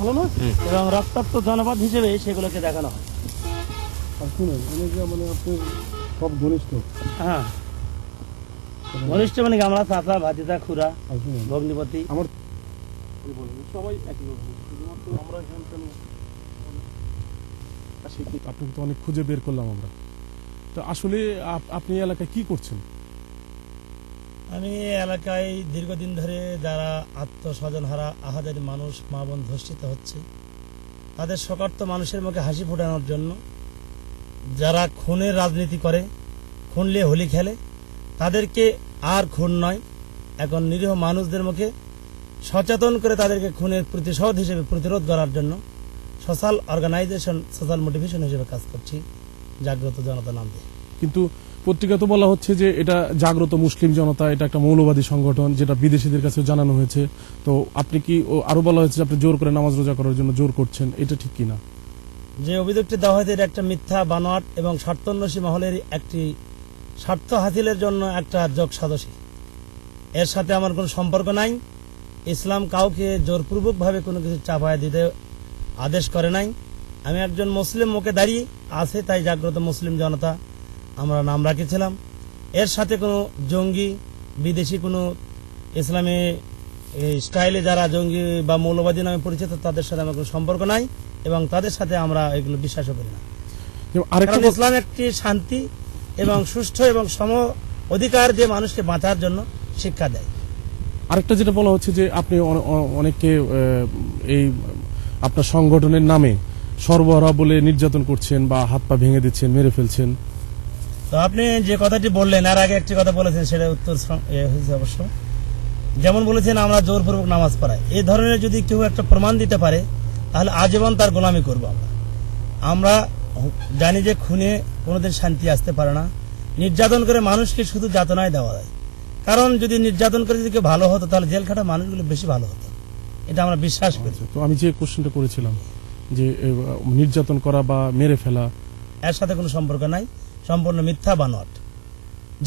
ভালো না এবং রক্তাক্ত জনপদ হিসেবে সেগুলোকে দেখানো হয়। আর শুনুন, মানে আপনার সব ঘনিষ্ঠ। হ্যাঁ, ঘনিষ্ঠ মানে কি আমরা চাচা, ভাতিজা, খুড়া, আর শুনুন, ভগ্নিপতি। আমার সবাই একই রকম, শুধুমাত্র আমরা এখানকার আপনাকে তো অনেক খুঁজে বের করলাম আমরা। তো আসলে আপনি এই এলাকায় কি করছেন? আমি এলাকায় দীর্ঘদিন ধরে যারা আত্মস্বজন হারা আহাজারি মানুষ, মা বোন ধর্ষিত হচ্ছে, তাদের শোকার্ত মানুষের মুখে হাসি ফোটানোর জন্য, যারা খুনের রাজনীতি করে, খুন নিয়ে হোলি খেলে, তাদেরকে আর খুন নয়, এখন নিরীহ মানুষদের মুখে সচেতন করে তাদেরকে খুনের প্রতিশোধ হিসেবে প্রতিরোধ করার জন্য সোশ্যাল অর্গানাইজেশন, সোশ্যাল মোটিভেশন হিসেবে কাজ করছি জাগ্রত জনতা নাম দিয়ে। কিন্তু পত্রিকা তো বলা হচ্ছে যে এটা জাগ্রত মুসলিম জনতা, এটা একটা মৌলবাদী সংগঠন, যেটা বিদেশিদের কাছে জানানো হয়েছে। তো আপনি কি আরো বলা হয়েছে যে আপনি জোর করে নামাজ রোজা করার জন্য জোর করছেন, এটা ঠিক কিনা? যে অভিযোগটি দেওয়া হয়েছে এটা একটা মিথ্যা, বানোয়াট এবং স্বার্থন্বেষী মহলের একটি স্বার্থ হাসিলের জন্য একটা যোগ সাদসী। এর সাথে আমার কোনো সম্পর্ক নাই। ইসলাম কাউকে জোরপূর্বকভাবে কোনো কিছু চাপায় দিতে আদেশ করে নাই। আমি একজন মুসলিম মুখে দাঁড়িয়ে আছে, তাই জাগ্রত মুসলিম জনতা আমরা নাম রাখেছিলাম। এর সাথে কোনো জঙ্গি, বিদেশি কোনো ইসলামী স্টাইলে যারা জঙ্গি বা মৌলবাদী নামে পরিচিত, তাদের সাথে আমার কোনো সম্পর্ক নাই এবং তাদের সাথে আমরা এগুলো বিশ্বাসও করি না। কারণ ইসলাম একটি শান্তি এবং সুষ্ঠু এবং সম অধিকার যে মানুষকে বাঁচার জন্য শিক্ষা দেয়। আরেকটা যেটা বলা হচ্ছে যে আপনি অনেককে এই আপনার সংগঠনের নামে সর্বহারা বলে নির্যাতন করছেন বা হাত পা ভেঙে দিচ্ছেন, মেরে ফেলছেন। তো আপনি যে কথাটি বললেন, আর আগে একটি কথা বলেছেন, সেটা উত্তর হয়েছে অবশ্য। যেমন বলেছেন আমরা জোরপূর্বক নামাজ পড়াই, এই ধরনের যদি কেউ একটা প্রমাণ দিতে পারে তাহলে আজীবন তার গোলামি করবো আমরা। আমরা জানি যে খুনে কোনোদিন শান্তি আসতে পারে না। নির্যাতন করে মানুষকে শুধু যাতনায় দেওয়া যায়। কারণ যদি নির্যাতন করে যদি কেউ ভালো হতো তাহলে জেল খাটা মানুষগুলো বেশি ভালো হতো, এটা আমরা বিশ্বাস করি। তো আমি যে কোশ্চেনটা করেছিলাম যে নির্যাতন করা বা মেরে ফেলা, এর সাথে কোনো সম্পর্ক নাই, সম্পূর্ণ মিথ্যা বানোয়াট,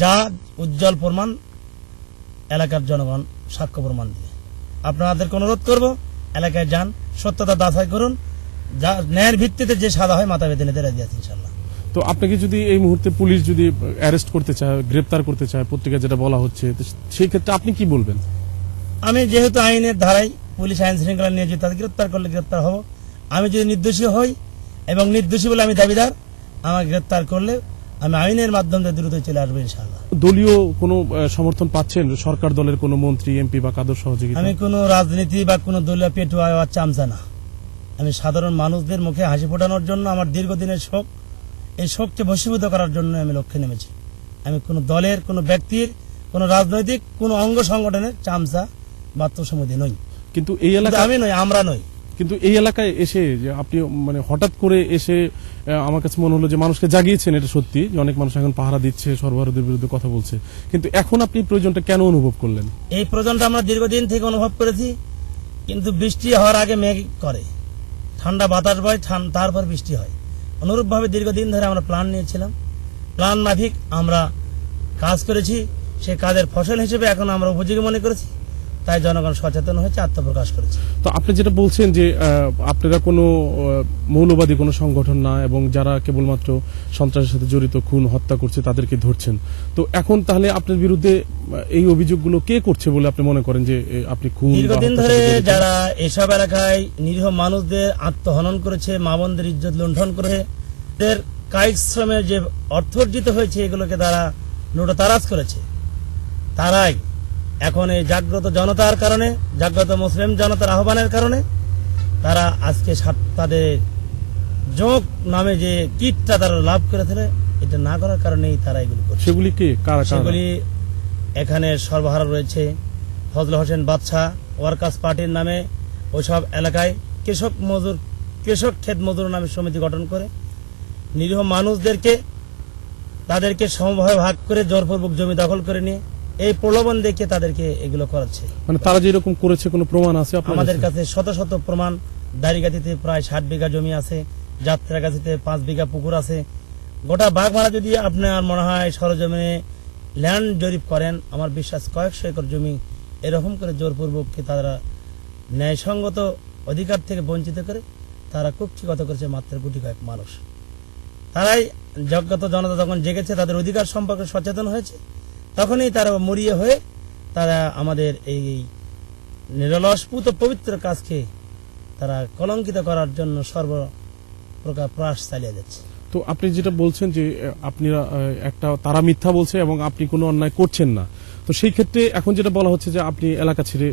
যা উজ্জ্বল প্রমাণ এলাকার জনগণ সাক্ষ্য প্রমাণ দিয়ে। আপনাদেরকে অনুরোধ করব, এলাকায় যান, সত্যতা যাচাই করুন, যা ন্যায়ের ভিত্তিতে যে সাদা হয় মাথা বেঁধে নিতে রাজি আছে ইনশাল্লাহ। তো আপনাকে যদি এই মুহূর্তে পুলিশ যদি অ্যারেস্ট করতে চায়, গ্রেপ্তার করতে চায়, পত্রিকা যেটা বলা হচ্ছে, সেই ক্ষেত্রে আপনি কি বলবেন? আমি যেহেতু আইনের ধারায় পুলিশ আইন শৃঙ্খলা নিয়োজিত, তাদের গ্রেপ্তার করলে গ্রেপ্তার হব। আমি যদি নির্দোষী হই এবং নির্দোষী বলে আমি দাবিদার, আমাকে গ্রেপ্তার করলে আমি আইনের মাধ্যমে দ্রুত চলে আসবো ইনশাআল্লাহ। দলীয় কোনো সমর্থন পাচ্ছেন? সরকার দলের কোনো মন্ত্রী, এমপি বা কাদের সহযোগিতা? আমি কোনো রাজনীতি বা কোনো দলীয় পেটুয়া বা চামচা না। আমি সাধারণ মানুষদের মুখে হাসি ফোটানোর জন্য, আমার দীর্ঘদিনের শোক, এই শোককে ভস্মীভূত করার জন্য আমি লক্ষ্যে নেমেছি। আমি কোনো দলের, কোনো ব্যক্তির, কোনো রাজনৈতিক, কোনো অঙ্গ সংগঠনের চামচা বা তোষামোদী নই। কিন্তু এই এলাকায় আমি নই, আমরা নই। কিন্তু এই এলাকায় এসে যে আপনি মানে হঠাৎ করে এসে আমার কাছে মনে হলো যে মানুষকে জাগিয়েছেন, এটা সত্যি যে অনেক মানুষ এখন পাহারা দিচ্ছে, সর্বহারাদের বিরুদ্ধে কথা বলছে, কিন্তু এখন আপনি প্রয়োজনটা কেন অনুভব করলেন? এই প্রয়োজনটা আমরা দীর্ঘদিন থেকে অনুভব করেছি, কিন্তু বৃষ্টি হওয়ার আগে মেঘ করে, ঠান্ডা বাতাস বয়, তারপর বৃষ্টি হয়। অনুরূপভাবে দীর্ঘদিন ধরে আমরা প্ল্যান নিয়েছিলাম, প্ল্যান মাফিক আমরা কাজ করেছি। সে কাজের ফসল হিসেবে এখন আমরা উপযোগী মনে করেছি, তাই জনগণ সচেতন হয়েছে, আত্মপ্রকাশ করেছে। তো আপনি যেটা বলছেন যে আপনারা কোনো মৌলবাদী কোনো সংগঠন না এবং যারা কেবলমাত্র সন্ত্রাসের সাথে জড়িত, খুন হত্যা করছে তাদেরকে ধরছেন, তো এখন তাহলে আপনার বিরুদ্ধে এই অভিযোগগুলো কে করছে বলে আপনি মনে করেন যে আপনি খুন? দীর্ঘদিন ধরে যারা এসব এলাকায় নিরীহ মানুষদের আত্মহনন করেছে, মা বোনদের ইজ্জত লুণ্ঠন করে, তাদের কায়িক শ্রমের যে অর্থ অর্জিত হয়েছে এগুলোকে তারা লুটতরাজ করেছে, তারাই এখন এই জাগ্রত জনতার কারণে, জাগ্রত মুসলিম জনতার আহ্বানের কারণে তারা আজকে তাদের যোগ নামে যে কিটটা তারা লাভ করেছিল, এটা না করার কারণেই তারা এগুলো করছে। সেগুলি কে? সেগুলি এখানে সর্বহারা রয়েছে। ফজল হোসেন বাদশা ওয়ার্কার্স পার্টির নামে ওইসব এলাকায় কৃষক ক্ষেত মজুর নামে সমিতি গঠন করে নিরীহ মানুষদেরকে তাদেরকে সমভাবে ভাগ করে জোরপূর্বক জমি দখল করে নিয়ে এই প্রলোভন দেখে তাদেরকে এগুলো করাচ্ছে। মানে তারা যেরকম করেছে কোনো প্রমাণ আছে আমাদের কাছে? শত শত প্রমাণ। দাড়িগাতিতে প্রায় 60 বিঘা জমি আছে, যাত্রাগাছিতে 5 বিঘা পুকুর আছে। গোটা বাগমারা যদি আপনার মনে হয় সরজমিনে ল্যান্ড জরিপ করেন, আমার বিশ্বাস কয়েকশো একর জমি এরকম করে জোরপূর্বক তারা ন্যায়সঙ্গত অধিকার থেকে বঞ্চিত করে তারা কুক্ষিগত করেছে মাত্র গুটি কয়েক মানুষ। তারাই জগত জনতা যখন জেগেছে, তাদের অধিকার সম্পর্কে সচেতন হয়েছে, তখনই তারা মরিয়ে হয়ে তারা আমাদের এই নিরলসপুত পবিত্র কাজকে তারা কলঙ্কিত করার জন্য সর্বপ্রকার প্রয়াস চালিয়ে যাচ্ছে। তো আপনি যেটা বলছেন যে আপনারা একটা তারা মিথ্যা বলছে এবং আপনি কোনো অন্যায় করছেন না, তো সেই ক্ষেত্রে এখন যেটা বলা হচ্ছে যে আপনি এলাকা ছেড়ে